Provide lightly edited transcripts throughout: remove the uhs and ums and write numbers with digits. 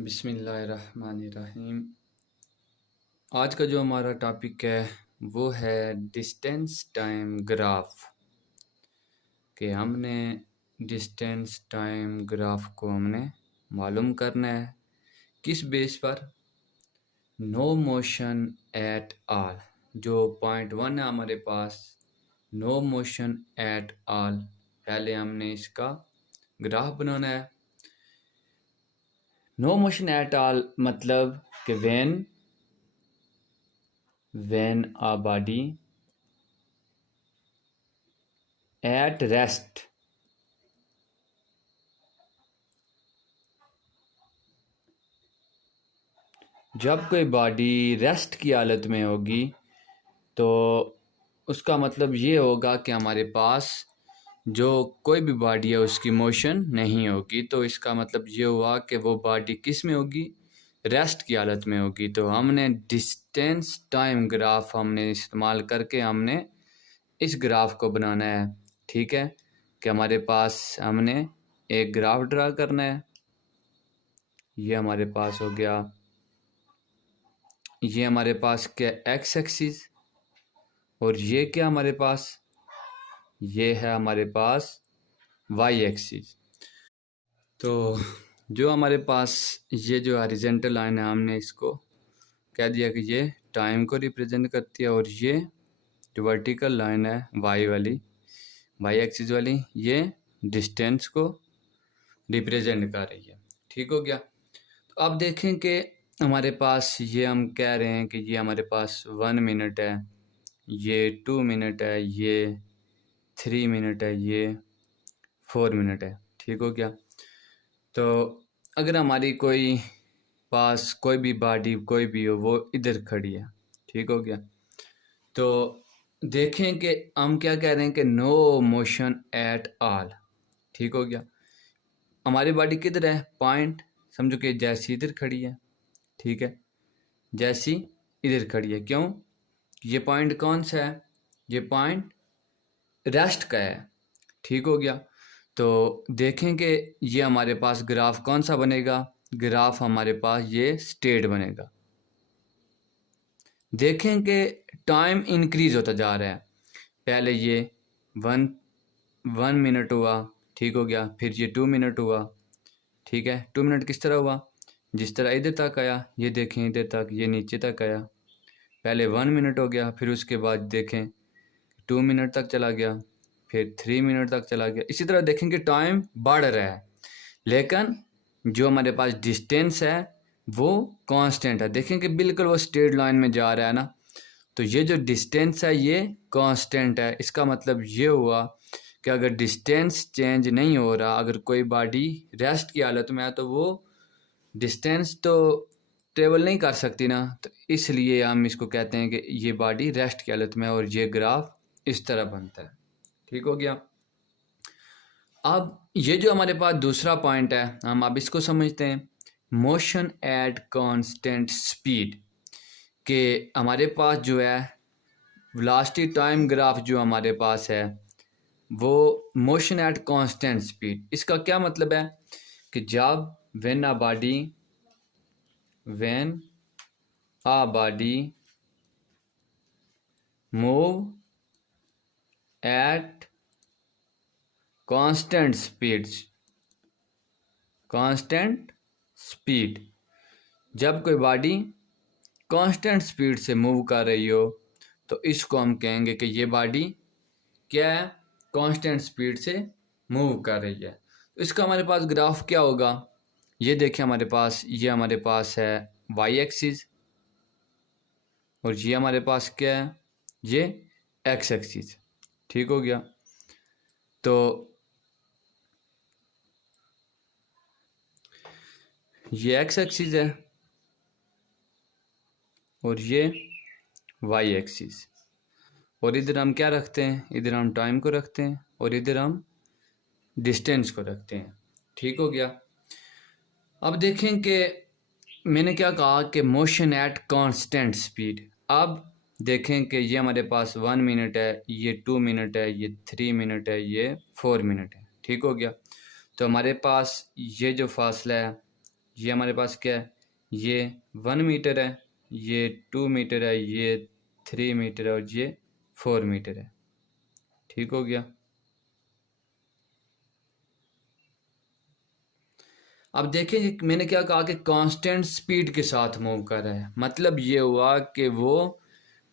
बिस्मिल्लाहिर्रहमानिर्रहीम। आज का जो हमारा टॉपिक है वो है डिस्टेंस टाइम ग्राफ। कि हमने डिस्टेंस टाइम ग्राफ को हमने मालूम करना है किस बेस पर। नो मोशन एट ऑल, जो पॉइंट 1 है हमारे पास, नो मोशन एट ऑल। पहले हमने इसका ग्राफ बनाना है। नो मोशन एट ऑल मतलब कि when a body at rest जब कोई बॉडी रेस्ट की हालत में होगी तो उसका मतलब ये होगा कि हमारे पास जो कोई भी बॉडी है उसकी मोशन नहीं होगी। तो इसका मतलब ये हुआ कि वो बॉडी किस में होगी, रेस्ट की हालत में होगी। तो हमने डिस्टेंस टाइम ग्राफ हमने इस्तेमाल करके हमने इस ग्राफ को बनाना है। ठीक है, कि हमारे पास हमने एक ग्राफ ड्रा करना है। ये हमारे पास हो गया, ये हमारे पास क्या, एक्स एक्सिस, और ये क्या हमारे पास, ये है हमारे पास वाई एक्सिस। तो जो हमारे पास ये जो हॉरिजॉन्टल लाइन है हमने इसको कह दिया कि ये टाइम को रिप्रेजेंट करती है, और ये जो वर्टिकल लाइन है वाई वाली, वाई एक्सिस वाली, ये डिस्टेंस को रिप्रेजेंट कर रही है। ठीक हो गया। तो अब देखें कि हमारे पास ये हम कह रहे हैं कि ये हमारे पास 1 मिनट है, ये 2 मिनट है, ये 3 मिनट है, ये 4 मिनट है। ठीक हो गया। तो अगर हमारी कोई पास कोई भी बॉडी कोई भी हो, वो इधर खड़ी है। ठीक हो गया। तो देखें कि हम क्या कह रहे हैं कि नो मोशन एट ऑल। ठीक हो गया। हमारी बॉडी किधर है, पॉइंट समझो कि जैसी इधर खड़ी है। ठीक है, जैसी इधर खड़ी है। क्यों, ये पॉइंट कौन सा है, ये पॉइंट रेस्ट का है। ठीक हो गया। तो देखें कि ये हमारे पास ग्राफ कौन सा बनेगा, ग्राफ हमारे पास ये स्टेट बनेगा। देखें कि टाइम इंक्रीज होता जा रहा है। पहले ये 1 मिनट हुआ। ठीक हो गया। फिर ये 2 मिनट हुआ। ठीक है, 2 मिनट किस तरह हुआ, जिस तरह इधर तक आया, ये देखें इधर तक, ये नीचे तक आया। पहले 1 मिनट हो गया, फिर उसके बाद देखें 2 मिनट तक चला गया, फिर 3 मिनट तक चला गया। इसी तरह देखें कि टाइम बढ़ रहा है, लेकिन जो हमारे पास डिस्टेंस है वो कांस्टेंट है। देखें कि बिल्कुल वो स्ट्रेट लाइन में जा रहा है ना। तो ये जो डिस्टेंस है ये कांस्टेंट है। इसका मतलब ये हुआ कि अगर डिस्टेंस चेंज नहीं हो रहा, अगर कोई बॉडी रेस्ट की हालत में है, तो वो डिस्टेंस तो ट्रेवल नहीं कर सकती ना। तो इसलिए हम इसको कहते हैं कि ये बॉडी रेस्ट की हालत में है, और ये ग्राफ इस तरह बनता है। ठीक हो गया। अब ये जो हमारे पास दूसरा पॉइंट है, हम अब इसको समझते हैं, मोशन एट कांस्टेंट स्पीड। के हमारे पास जो है वेलोसिटी टाइम ग्राफ जो हमारे पास है वो मोशन एट कांस्टेंट स्पीड। इसका क्या मतलब है कि जब when a body move at constant speed, जब कोई बॉडी कांस्टेंट स्पीड से मूव कर रही हो, तो इसको हम कहेंगे कि ये बॉडी क्या है, कांस्टेंट स्पीड से मूव कर रही है। तो इसका हमारे पास ग्राफ क्या होगा, ये देखिए हमारे पास, ये हमारे पास है वाई एक्सिस, और ये हमारे पास क्या है, ये एक्स एक्सिस। ठीक हो गया। तो ये एक्स एक्सिस है और ये वाई एक्सिस, और इधर हम क्या रखते हैं, इधर हम टाइम को रखते हैं, और इधर हम डिस्टेंस को रखते हैं। ठीक हो गया। अब देखें कि मैंने क्या कहा कि मोशन एट कांस्टेंट स्पीड। अब देखें कि ये हमारे पास 1 मिनट है, ये 2 मिनट है, ये 3 मिनट है, ये 4 मिनट है। ठीक हो गया। तो हमारे पास ये जो फासला है ये हमारे पास क्या है, ये 1 मीटर है, ये 2 मीटर है, ये 3 मीटर है और ये 4 मीटर है। ठीक हो गया। अब देखें मैंने क्या कहा कि कांस्टेंट स्पीड के साथ मूव कर रहा है, मतलब ये हुआ कि वो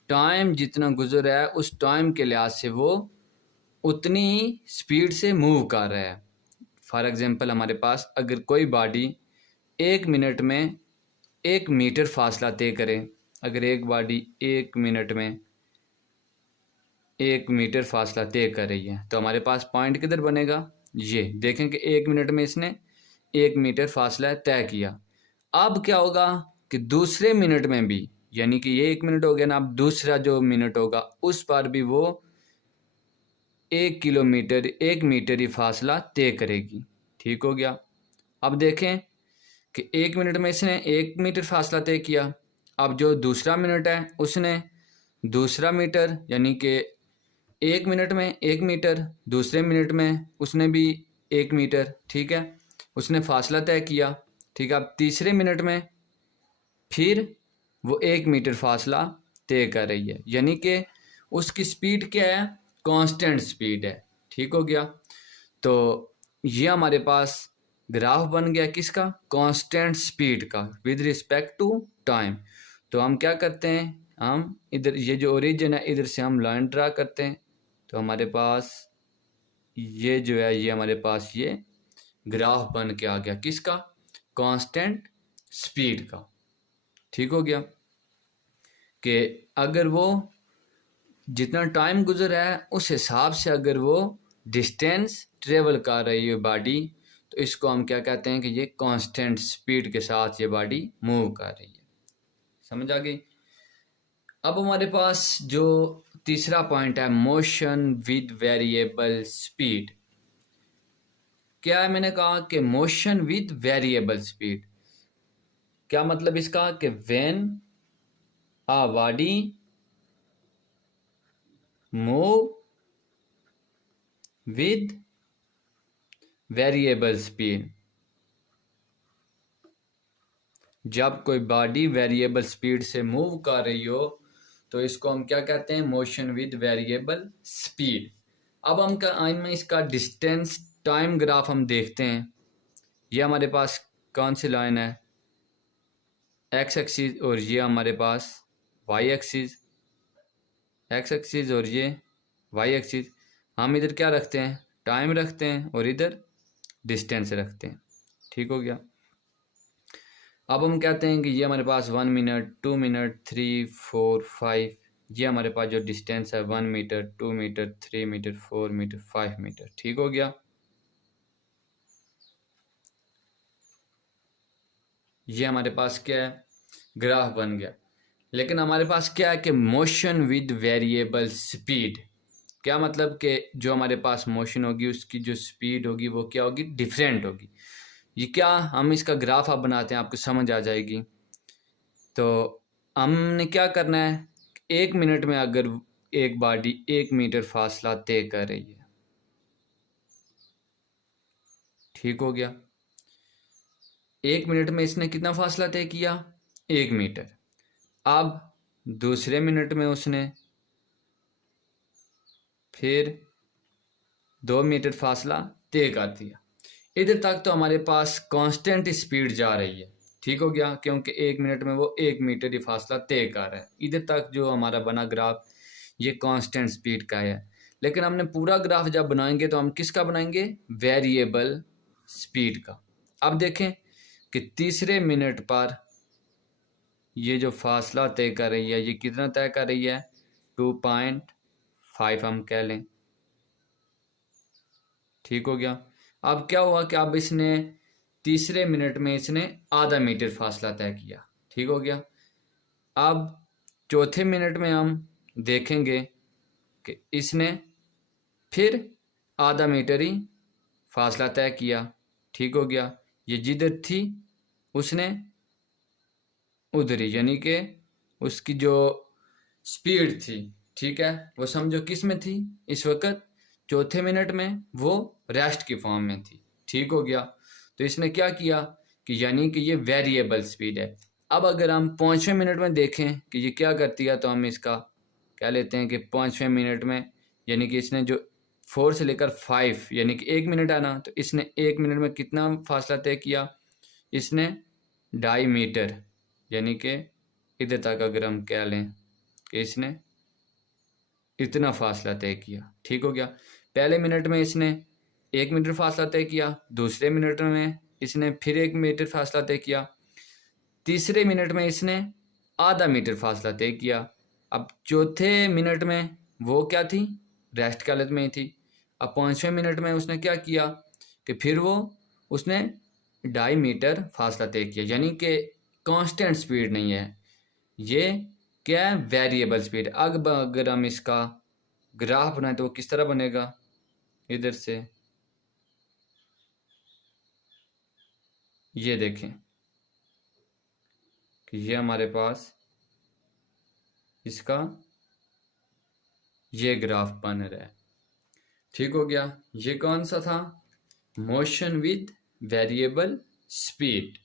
टाइम जितना गुजर रहा है उस टाइम के लिहाज से वो उतनी ही स्पीड से मूव कर रहा है। फॉर एग्जांपल हमारे पास अगर कोई बॉडी 1 मिनट में 1 मीटर फासला तय करे, अगर एक बॉडी 1 मिनट में 1 मीटर फासला तय कर रही है तो हमारे पास पॉइंट किधर बनेगा, ये देखें कि 1 मिनट में इसने 1 मीटर फासला तय किया। अब क्या होगा कि दूसरे मिनट में भी, यानी कि ये 1 मिनट हो गया ना, अब दूसरा जो मिनट होगा उस पर भी वो 1 किलोमीटर 1 मीटर ही फासला तय करेगी। ठीक हो गया। अब देखें कि 1 मिनट में इसने 1 मीटर फासला तय किया, अब जो दूसरा मिनट है उसने दूसरा मीटर, यानी कि 1 मिनट में 1 मीटर, दूसरे मिनट में उसने भी 1 मीटर, ठीक है, उसने फासला तय किया। ठीक है, अब तीसरे मिनट में फिर वो 1 मीटर फासला तय कर रही है, यानी कि उसकी स्पीड क्या है, कांस्टेंट स्पीड है। ठीक हो गया। तो ये हमारे पास ग्राफ बन गया किसका, कांस्टेंट स्पीड का विद रिस्पेक्ट टू टाइम। तो हम क्या करते हैं, हम इधर ये जो ओरिजिन है इधर से हम लाइन ड्रा करते हैं, तो हमारे पास ये जो है ये हमारे पास ये ग्राफ बन के आ गया किसका, कांस्टेंट स्पीड का। ठीक हो गया कि अगर वो जितना टाइम गुजर रहा है उस हिसाब से अगर वो डिस्टेंस ट्रेवल कर रही है बॉडी, तो इसको हम क्या कहते हैं कि ये कांस्टेंट स्पीड के साथ ये बॉडी मूव कर रही है। समझ आ गई। अब हमारे पास जो तीसरा पॉइंट है, मोशन विद वेरिएबल स्पीड। क्या है, मैंने कहा कि मोशन विद वेरिएबल स्पीड, क्या मतलब इसका कि when a body move with variable speed, जब कोई बॉडी वेरिएबल स्पीड से मूव कर रही हो तो इसको हम क्या कहते हैं, मोशन विद वेरिएबल स्पीड। अब हम इसका डिस्टेंस टाइम ग्राफ हम देखते हैं। ये हमारे पास कौन सी लाइन है, एक्स एक्सिस, और ये हमारे पास वाई एक्सिस, एक्स एक्सिस और ये वाई एक्सिस। हम इधर क्या रखते हैं, टाइम रखते हैं, और इधर डिस्टेंस रखते हैं। ठीक हो गया। अब हम कहते हैं कि ये हमारे पास 1 मिनट 2 मिनट 3 4 5, ये हमारे पास जो डिस्टेंस है 1 metre 2 metre 3 metre 4 metre 5 metre. ठीक हो गया। ये हमारे पास क्या है, ग्राफ बन गया। लेकिन हमारे पास क्या है कि मोशन विद वेरिएबल स्पीड, क्या मतलब कि जो हमारे पास मोशन होगी उसकी जो स्पीड होगी वो क्या होगी, डिफरेंट होगी। ये क्या, हम इसका ग्राफ आप बनाते हैं, आपको समझ आ जाएगी। तो हमने क्या करना है, 1 मिनट में अगर एक बॉडी 1 मीटर फासला तय कर रही है, ठीक हो गया, 1 मिनट में इसने कितना फासला तय किया, 1 मीटर। अब दूसरे मिनट में उसने फिर 2 मीटर फासला तय कर दिया। इधर तक तो हमारे पास कांस्टेंट स्पीड जा रही है। ठीक हो गया, क्योंकि 1 मिनट में वो 1 मीटर ही फासला तय कर रहा है। इधर तक जो हमारा बना ग्राफ ये कांस्टेंट स्पीड का है। लेकिन हमने पूरा ग्राफ जब बनाएंगे तो हम किसका बनाएंगे, वेरिएबल स्पीड का। अब देखें कि तीसरे मिनट पर ये जो फासला तय कर रही है ये कितना तय कर रही है, 2.5 हम कह लें। ठीक हो गया। अब क्या हुआ कि अब इसने तीसरे मिनट में इसने आधा मीटर फासला तय किया। ठीक हो गया। अब चौथे मिनट में हम देखेंगे कि इसने फिर आधा मीटर ही फासला तय किया। ठीक हो गया। ये जिधर थी उसने उधर ही, यानी कि उसकी जो स्पीड थी, ठीक है, वो समझो किस में थी इस वक्त, चौथे मिनट में वो रेस्ट की फॉर्म में थी। ठीक हो गया। तो इसने क्या किया कि यानी कि ये वेरिएबल स्पीड है। अब अगर हम 5वें मिनट में देखें कि ये क्या करती है, तो हम इसका क्या लेते हैं कि 5वें मिनट में यानी कि इसने जो 4 से लेकर 5 यानी कि 1 मिनट आना, तो इसने 1 मिनट में कितना फासला तय किया, इसने 2.5 मीटर यानी कि इधर तक अगर हम क्या लें कि इसने इतना फासला तय किया। ठीक हो गया। पहले मिनट में इसने 1 मीटर फासला तय किया, दूसरे मिनट में इसने फिर 1 मीटर फासला तय किया, तीसरे मिनट में इसने आधा मीटर फासला तय किया। अब चौथे मिनट में वो क्या थी, रेस्ट की हालत में ही थी। अब 5वें मिनट में उसने क्या किया कि फिर वो उसने 2.5 मीटर फासला तय किया, यानी कि कांस्टेंट स्पीड नहीं है, ये क्या है, वेरिएबल स्पीड। अब अगर हम इसका ग्राफ बनाए तो वो किस तरह बनेगा, इधर से ये देखें कि ये हमारे पास इसका ये ग्राफ बन रहा है। ठीक हो गया। ये कौन सा था, मोशन विद वेरिएबल स्पीड।